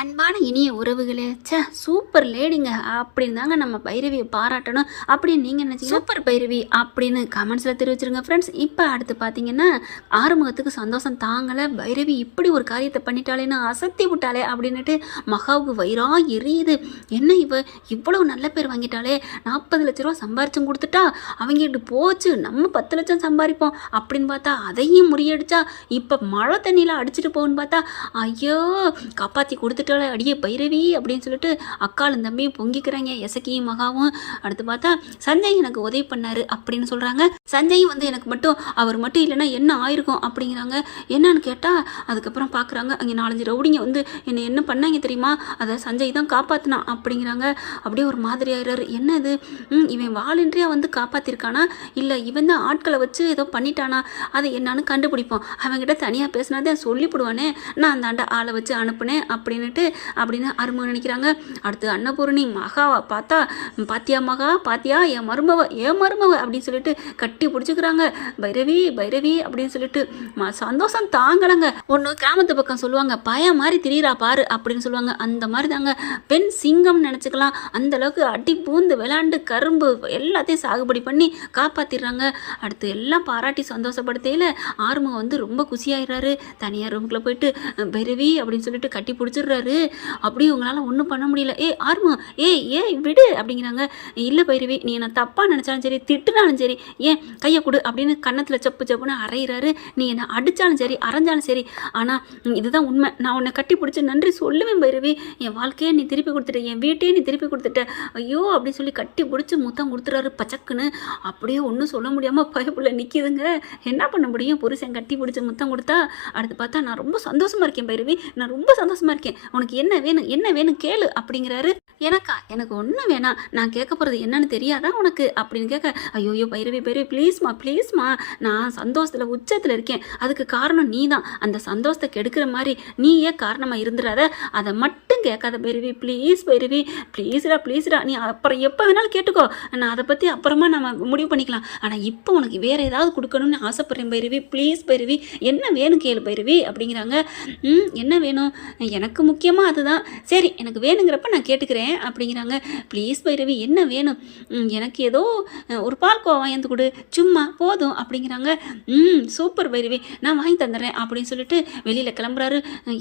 அன்பான இனிய உறவுகளே ச்சே சூப்பர் லேடிங்க. அப்படின்னு தாங்க நம்ம பைரவியை பாராட்டணும். அப்படின்னு நீங்கள் நினச்சிங்க சூப்பர் பைரவி அப்படின்னு கமெண்ட்ஸில் தெரிவிச்சிருங்க ஃப்ரெண்ட்ஸ் இப்போ அடுத்து பார்த்தீங்கன்னா ஆறுமுகத்துக்கு சந்தோஷம் தாங்கலை. பைரவி இப்படி ஒரு காரியத்தை பண்ணிட்டாலேன்னு அசத்தி விட்டாளே அப்படின்னுட்டு மகாவுக்கு வயிறா எரியுது. என்ன இவ? இவ்வளவு நல்ல பேர் வாங்கிட்டாலே நாற்பது லட்ச ரூபா சம்பாரிச்சும் கொடுத்துட்டா அவங்கிட்டு போச்சு. நம்ம பத்து லட்சம் சம்பாதிப்போம் அப்படின்னு பார்த்தா அதையும் முறியடிச்சா. இப்போ மழை தண்ணியில் அடிச்சிட்டு போகுன்னு பார்த்தா ஐயோ காப்பாற்றி கொடுத்துட்டாலே அடியே பைரவி அப்படின்னு சொல்லிட்டு அக்காலும் தம்பியும் பொங்கிக்கிறாங்க. எசக்கியும் மகாவும். அடுத்து பார்த்தா சஞ்சய் எனக்கு உதவி பண்ணாரு அப்படின்னு சொல்கிறாங்க சஞ்சய் வந்து எனக்கு மட்டும் அவர் மட்டும் இல்லைன்னா என்ன ஆயிருக்கும் அப்படிங்கிறாங்க. என்னன்னு கேட்டால் அதுக்கப்புறம் பார்க்குறாங்க அங்கே நாலஞ்சு ரவுடிங்க வந்து என்னை என்ன பண்ணாங்க தெரியுமா? அதை சஞ்சய் தான் காப்பாற்றினான் அப்படிங்கிறாங்க. அப்படியே ஒரு மாதிரி ஆயிடுறாரு. என்ன இது? இவன் வாலண்டியாக வந்து காப்பாற்றிருக்கானா இல்லை இவன் தான் ஆட்களை வச்சு ஏதோ பண்ணிட்டானா? அதை என்னான்னு கண்டுபிடிப்போம். அவங்ககிட்ட தனியாக பேசினாதே சொல்லிவிடுவானே நான் அந்த ஆளை வச்சு அனுப்புனேன் அப்படின்னுட்டு அப்படின்னு அருமை நினைக்கிறாங்க. அடுத்து அன்னபூரணி மகாவை பார்த்தா பாத்தியா மகா பாத்தியா என் மருமவ என் மருமவ அப்படின்னு சொல்லிட்டு கட்டி பிடிச்சிக்கிறாங்க. பைரவி பைரவி அப்படின்னு சொல்லிட்டு ம- சந்தோஷம் தாங்கலங்க. ஒன்று கிராமத்து பக்கம் சொல்லுவாங்க பய மாதிரி திரியிறா பாரு அப்படின்னு சொல்லுவாங்க. அந்த மாதிரி தாங்க. பெண் சிங்கம் நினச்சிக்கலாம். அந்த அளவுக்கு அடி பூந்து விளாண்டு கரும்பு எல்லாத்தையும் சாகுபடி பண்ணி காப்பாத்திடுறாங்க. அடுத்து எல்லாம் பாராட்டி சந்தோஷப்படுத்தையில் ஆறுமுகம் வந்து ரொம்ப குசியாயிடுறாரு தனியார் ரூமுக்குள்ளே போயிட்டு பைரவி அப்படின்னு சொல்லிட்டு கட்டி பிடிச்சிடுறாரு. அப்படியே உங்களால் ஒன்றும் பண்ண முடியல. ஏ ஆறுமுகம் ஏய் ஏ விடு அப்படிங்கிறாங்க. இல்லை பைரவி நீ என்ன தப்பாக நினச்சாலும் சரி திட்டுனாலும் சரி ஏன் கையை கொடு அப்படின்னு கன்னத்தில் செப்பு செப்புன்னு அரைகிறாரு நீ என்னை அடித்தாலும் சரி அரைஞ்சாலும் சரி ஆனால் இதுதான் உண்மை. நான் உன்னை கட்டி பிடிச்சி நன்றி சொல்லுவேன் பைரவி. என் வாழ்க்கையை நீ திருப்பி கொடுத்துட்ட என் வீட்டையே நீ திருப்பி கொடுத்துட்ட. ஐயோ அப்படின்னு சொல்லி கட்டி பிடிச்சி முத்தம் கொடுத்துறாரு பச்சக்குன்னு. அப்படியே ஒன்றும் சொல்ல முடியாமல் பயப்புள்ள நிற்கிதுங்க என்ன பண்ண முடியும்? புருஷன் கட்டி பிடிச்சி முத்தம் கொடுத்தா அடுத்து பார்த்தா நான் ரொம்ப சந்தோஷமாக இருக்கேன் பைரவி. நான் ரொம்ப சந்தோஷமாக இருக்கேன். உனக்கு என்ன வேணும் என்ன வேணும் கேளு அப்படிங்கிறாரு. எனக்கா எனக்கு ஒன்றும் வேணாம் நான் கேட்க போகிறது என்னன்னு தெரியாதா உனக்கு? அப்படின்னு கேட்க ஐயோ ஐயோ பைரவி பைரவி ப்ளீஸ்மா ப்ளீஸ்மா நான் சந்தோஷத்தில் உச்சத்தில் இருக்கேன். அதுக்கு காரணம் நீ தான் அந்த சந்தோஷத்தை கெடுக்கிற மாதிரி நீயே காரணமாக இருந்துடாத அதை மட்டும் கேட்காத பைரவி. ப்ளீஸ் பைரவி ப்ளீஸ்ரா ப்ளீஸ்ரா நீ அப்புறம் எப்போ வேணாலும் கேட்டுக்கோ. நான் அதை பற்றி அப்புறமா நம்ம முடிவு பண்ணிக்கலாம். ஆனால் இப்போ உனக்கு வேறு ஏதாவது கொடுக்கணும்னு ஆசைப்பட்றேன் பைரவி. ப்ளீஸ் பைரவி என்ன வேணும் கேளு பைரவி அப்படிங்கிறாங்க. என்ன வேணும்? எனக்கு முக்கியமாக அதுதான். சரி எனக்கு வேணுங்கிறப்ப நான் கேட்டுக்கிறேன் அப்படிங்கிறாங்க. ப்ளீஸ் பைரவி என்ன வேணும்? எனக்கு ஏதோ ஒரு பால் கோவா வாங்கி கொடு. சும்மா போதும் அப்படிங்கிறாங்க. ம் சூப்பர் பைரவி நான் வாங்கி தந்துடுறேன் அப்படின்னு சொல்லிட்டு வெளியில் கிளம்புறாரு.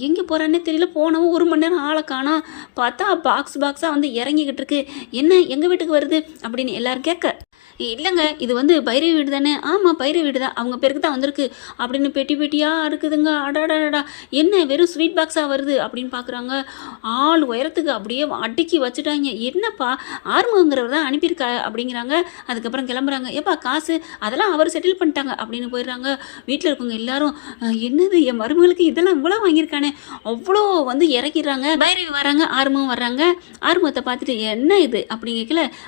எங்கே போகிறான்னு தெரியல போனவும் ஒரு மணி நேரம் ஆளை காணோம் பார்த்தா பாக்ஸ் பாக்ஸாக வந்து இறங்கிக்கிட்டு இருக்கு. என்ன எங்கள் வீட்டுக்கு வருது? அப்படின்னு எல்லாரும் கேட்க இல்லைங்க இது வந்து பைரவி வீடு தானே? ஆமாம் பைரவி வீடு தான். அவங்க பேருக்கு தான் வந்திருக்கு. அப்படின்னு பெட்டி பெட்டியாக இருக்குதுங்க. அடாடாடா என்ன வெறும் ஸ்வீட் பாக்ஸாக வருது அப்படின்னு பார்க்குறாங்க ஆள் உயரத்துக்கு அப்படியே அடுக்கி வச்சுட்டாங்க. என்னப்பா ஆறுமுகங்கிறவர் தான் அனுப்பியிருக்கா அப்படிங்கிறாங்க. அதுக்கப்புறம் கிளம்புறாங்க. ஏப்பா காசு? அதெல்லாம் அவர் செட்டில் பண்ணிட்டாங்க அப்படின்னு போயிடுறாங்க. வீட்டில் இருக்கவங்க எல்லாரும் என்னது? என் மருமகளுக்கு இதெல்லாம் இவ்வளோ வாங்கியிருக்கானே? அவ்வளோ வந்து இறக்கிடுறாங்க. பைரவி வராங்க ஆறுமுகம் வர்றாங்க. ஆறுமுகத்தை பார்த்துட்டு என்ன இது? அப்படின்னு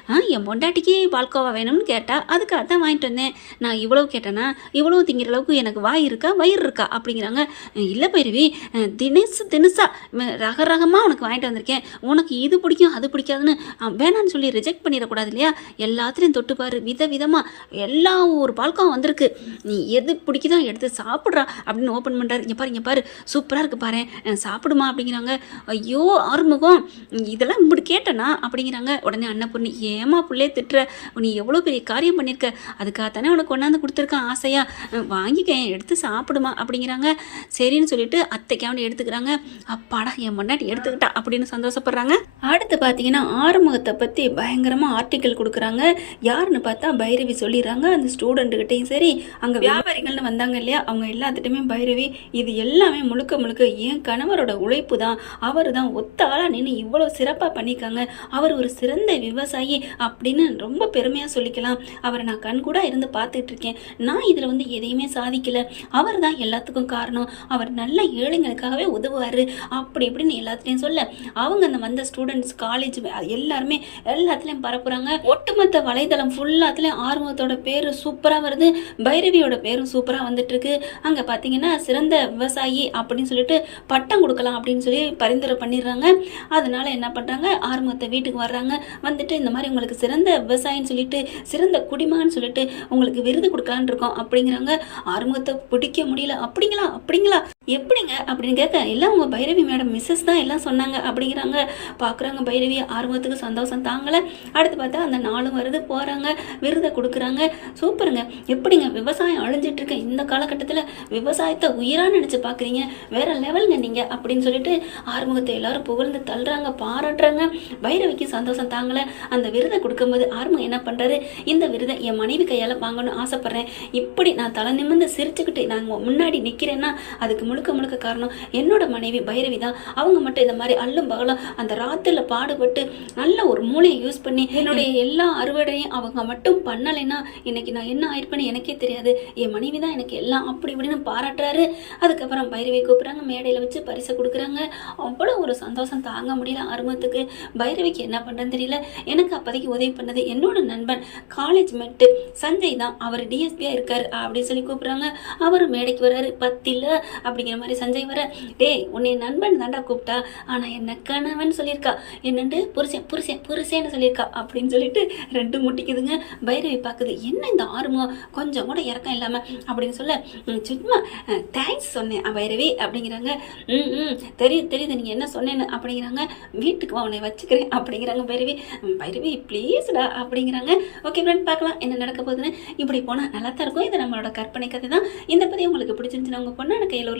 ஆ என் பொண்டாட்டிக்கு பால்கோவா வேணும்னு கேட்டால் அதுக்காக தான் வாங்கிட்டு வந்தேன். நான் இவ்வளவு கேட்டேன்னா இவ்வளோ திங்கிற அளவுக்கு எனக்கு வாய் இருக்கா வயிறு இருக்கா அப்படிங்கிறாங்க. இல்லை பைரவி தினசு தினசா ரக ரகமாக உனக்கு வாங்கிட்டு வந்திருக்கேன். உனக்கு இது பிடிக்கும் அது பிடிக்காதுன்னு வேணான்னு சொல்லி ரிஜெக்ட் பண்ணிடக்கூடாது இல்லையா? எல்லாத்துலேயும் தொட்டுப்பார் வித விதமாக எல்லா ஒரு பால்கம் வந்திருக்கு. நீ எது பிடிக்குதோ எடுத்து சாப்பிட்றா அப்படின்னு ஓப்பன் பண்ணுறாரு இங்கே பாரு இங்கே பாரு சூப்பராக இருக்கு பாரு. சாப்பிடுமா அப்படிங்கிறாங்க. ஐயோ ஆறுமுகம் இதெல்லாம் இப்படி கேட்டனா அப்படிங்கிறாங்க. உடனே அன்னபூர்ணி ஏமா பிள்ளையே திட்டுற? நீ எவ்வளோ பெரிய காரியம் பண்ணியிருக்க அதுக்காக தானே உனக்கு கொண்டாந்து கொடுத்துருக்கான். ஆசையாக அஹ், வாங்கிக்க எடுத்து சாப்பிடுமா? அப்படிங்கிறாங்க. சரின்னு சொல்லிட்டு அத்தைக்காண்டி எடுத்துக்கிறாங்க. அப்பாடா என் முன்னாடி எடுத்துக்கிட்டா அப்படின்னு சந்தோஷப்படுறாங்க. அடுத்து பார்த்தீங்கன்னா ஆறுமுகத்தை பற்றி பயங்கரமாக ஆர்டிக்கல் கொடுக்குறாங்க. யாருன்னு பார்த்தா பைரவி சொல்லிடுறாங்க. அந்த ஸ்டூடெண்ட்டுக்கிட்டையும் சரி அங்கே வியாபாரிகள்னு வந்தாங்க இல்லையா? அவங்க எல்லாத்துட்டையுமே பைரவி இது எல்லாமே முழுக்க முழுக்க என் கணவரோட உழைப்பு தான் அவர் தான் ஒத்த ஆளாக நின்று இவ்வளோ சிறப்பாக பண்ணியிருக்காங்க அவர் ஒரு சிறந்த விவசாயி அப்படின்னு ரொம்ப பெருமையாக சொல்லி சொல்லிக்கலாம். அவரை நான் கண்கூடா இருந்து பார்த்துட்டு இருக்கேன் நான் இதில் வந்து எதையுமே சாதிக்கல. அவர் தான் எல்லாத்துக்கும் காரணம். அவர் நல்ல ஏழைங்களுக்காகவே உதவுவார். அப்படி இப்படின்னு எல்லாத்துலேயும் சொல்ல அவங்க அந்த வந்த ஸ்டூடெண்ட்ஸ் காலேஜ் எல்லாருமே எல்லாத்துலேயும் பரப்புகிறாங்க ஒட்டுமொத்த வலைதளம் ஃபுல்லாத்துலேயும் ஆர்வத்தோட பேர் சூப்பராக வருது. பைரவியோட பேரும் சூப்பராக வந்துட்டுருக்கு அங்கே பார்த்தீங்கன்னா சிறந்த விவசாயி அப்படின்னு சொல்லிட்டு பட்டம் கொடுக்கலாம் அப்படின்னு சொல்லி பரிந்துரை பண்ணிடுறாங்க. அதனால என்ன பண்ணுறாங்க ஆர்வத்தை வீட்டுக்கு வர்றாங்க. வந்துட்டு இந்த மாதிரி உங்களுக்கு சிறந்த விவசாயின்னு சொல்லிட்டு சிறந்த குடிமகன் சொல்லிட்டு உங்களுக்கு விருது கொடுக்கலான் இருக்கோம் அப்படிங்கிறாங்க ஆறுமுகத்தை பிடிக்க முடியல. அப்படிங்களா? அப்படிங்களா? எப்படிங்க அப்படின்னு கேட்க எல்லாம் உங்கள் பைரவி மேடம் மிஸ்ஸஸ் தான் எல்லாம் சொன்னாங்க அப்படிங்கிறாங்க. பார்க்குறாங்க பைரவி ஆர்வத்துக்கு சந்தோஷம் தாங்கலை. அடுத்து பார்த்தா அந்த நாளும் வருது போகிறாங்க விருதை கொடுக்குறாங்க. சூப்பருங்க. எப்படிங்க விவசாயம் அழிஞ்சிட்டு இந்த காலகட்டத்தில் விவசாயத்தை உயிராக நினச்சி பார்க்குறீங்க வேறு லெவலுங்க நீங்கள் அப்படின்னு சொல்லிட்டு ஆறுமுகத்தை எல்லாரும் புகழ்ந்து தள்ளுறாங்க பாராட்டுறாங்க. பைரவிக்கு சந்தோஷம் தாங்கலை. அந்த விருதை கொடுக்கும்போது ஆறுமுகம் என்ன பண்ணுறாரு இந்த விருதை என் மனைவி கையால் வாங்கணும்னு ஆசைப்பட்றேன். இப்படி நான் தலை நிமிர்ந்து சிரிச்சுக்கிட்டு நான் முன்னாடி நிற்கிறேன்னா அதுக்கு முழுக்க முழுக்க காரணம் என்னோட மனைவி பைரவி தான். அவங்க மட்டும் இந்த மாதிரி அல்லும் பகலும் அந்த ராத்திரியில் பாடுபட்டு நல்ல ஒரு மூளையை யூஸ் பண்ணி என்னுடைய எல்லா அறுவடையும் அவங்க மட்டும் பண்ணலைன்னா இன்னைக்கு நான் என்ன ஆயிருப்பேன்னு எனக்கே தெரியாது. என் மனைவி தான் எனக்கு எல்லாம் அப்படி இப்படின்னு பாராட்டுறாரு. அதுக்கப்புறம் பைரவி கூப்பிட்றாங்க. மேடையில் வச்சு பரிசை கொடுக்குறாங்க. அவ்வளோ ஒரு சந்தோஷம் தாங்க முடியல அருமத்துக்கு. பைரவிக்கு என்ன பண்ணுறேன்னு தெரியல. எனக்கு அப்போதைக்கு உதவி பண்ணது என்னோட நண்பன் காலேஜ் மெட்டு சஞ்சய் தான். அவர் டிஎஸ்பியாக இருக்கார் அப்படின்னு சொல்லி கூப்பிட்றாங்க. அவர் மேடைக்கு வராரு பத்தில் அப்படிங்கிற மாதிரி சஞ்சய் வர டேய் உன்னை நண்பன் தாண்டா கூப்பிட்டா. ஆனால் என்ன கணவன் சொல்லியிருக்கா? என்னண்டு? புருஷன் புருஷன் புருஷன்னு சொல்லியிருக்கா. அப்படின்னு சொல்லிட்டு ரெண்டு முட்டிக்குதுங்க. பைரவி பார்க்குது என்ன இந்த ஆர்வம் கொஞ்சம் கூட இறக்கம் இல்லாமல் அப்படின்னு சொல்ல சும்மா தேங்க்ஸ் சொன்னேன் பைரவி. அப்படிங்கிறாங்க. ம் ம் தெரியுது தெரியுது நீங்கள் என்ன சொன்னேன்னு. அப்படிங்கிறாங்க. வீட்டுக்கு வா உன்னை வச்சுக்கிறேன். அப்படிங்கிறாங்க பைரவி. பைரவி ப்ளீஸ்டா அப்படிங்கிறாங்க. ஓகே ஃப்ரெண்ட் பார்க்கலாம் என்ன நடக்க போகுதுன்னு. இப்படி போனால் நல்லா தான் இருக்கும். இது நம்மளோட கற்பனை கதை தான் இந்த பதிவு உங்களுக்கு பிடிச்சிருந்துச்சுன்னா உங்கள் பொண்ணான கையில் ஒரு